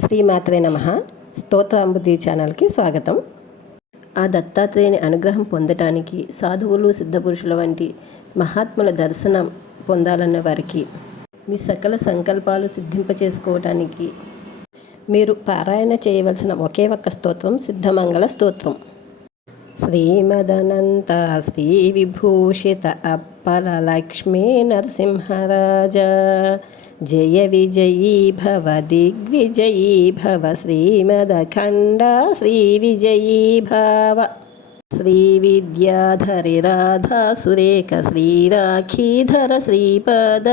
శ్రీమాత్రే నమ. స్తోత్రాంబుది ఛానల్కి స్వాగతం. ఆ దత్తాత్రేయుని అనుగ్రహం పొందటానికి సాధువులు సిద్ధపురుషుల వంటి మహాత్ముల దర్శనం పొందాలన్న వారికి మీ సకల సంకల్పాలు సిద్ధింపచేసుకోవటానికి మీరు పారాయణ చేయవలసిన ఒకే ఒక్క స్తోత్రం సిద్ధమంగళ స్తోత్రం. శ్రీమదనంత శ్రీ విభూషిత అప్పల లక్ష్మీ నరసింహరాజ. జయ విజయీ భవ దిగ్విజయీ భవ శ్రీమదఖండ శ్రీ విజయీ భవ శ్రీ విద్యాధరి రాధా సురేఖ శ్రీరాఖీధర శ్రీపద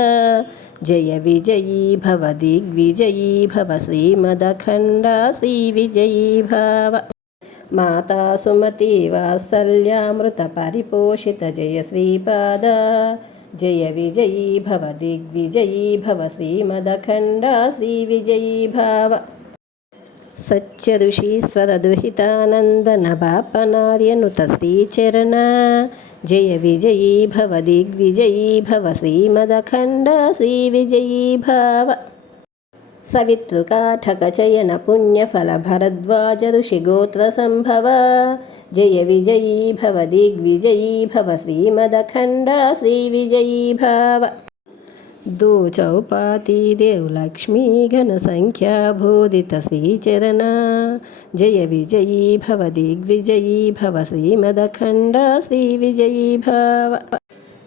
జయ విజయీ భవ దిగ్విజయీ భవ శ్రీమదఖండ శ్రీ విజయీ భవ మాతా సుమతి వాత్సల్యామృత పరిపోషిత జయ శ్రీపాద జయ విజయీ భవ దిగ్విజయీ భవ శ్రీమదఖండ శ్రీ విజయీ భావ సత్యఋషీశ్వర దుహితానందన బాపనార్యనుత శ్రీచరణ జయ విజయీ భవ దిగ్విజయీ భవ శ్రీమదఖండ శ్రీ విజయీ భావ సవితృకాఠకచయన పుణ్యఫల భరద్వాజ ఋషిగోత్ర సంభవ జయ విజయీ భవ దిగ్విజయీ భవ శ్రీమదఖండ శ్రీ విజయీ భవ దో చౌపాతి దేవలక్ష్మీ ఘన సంఖ్యా బోధిత శ్రీచరణ జయ విజయీ భవ దిగ్విజయీ భవ శ్రీమదఖండ శ్రీ విజయీ భవ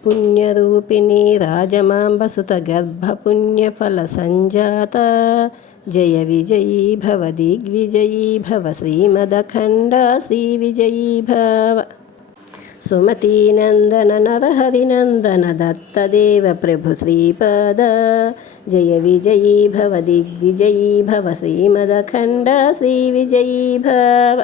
పుణ్యరూపిణి రాజమాంబసుత గర్భపుణ్యఫల సంజాత. జయ విజయీ భవ దిగ్విజయీ భవ శ్రీమదఖండ శ్రీ విజయీ భవ. సుమతీనందన నరహరినందన దత్తదేవ ప్రభు శ్రీపద. జయ విజయీ భవ దిగ్విజయీ భవ శ్రీమదఖండ శ్రీ విజయీ భవ.